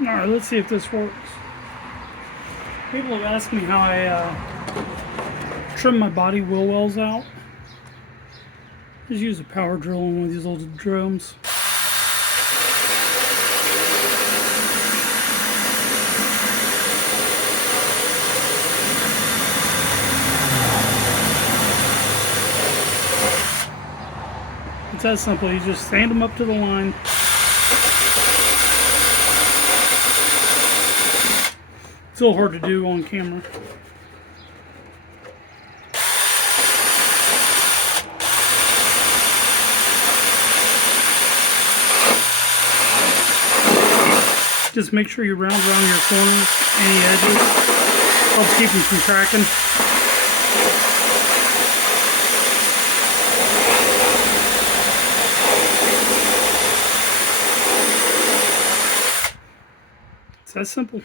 Alright, let's see if this works. People have asked me how I trim my body wheel wells out. Just use a power drill on one of these old drums. It's that simple. You just sand them up to the line. It's a little hard to do on camera. Just make sure you round around your corners, any edges. Helps keep them from cracking. It's that simple.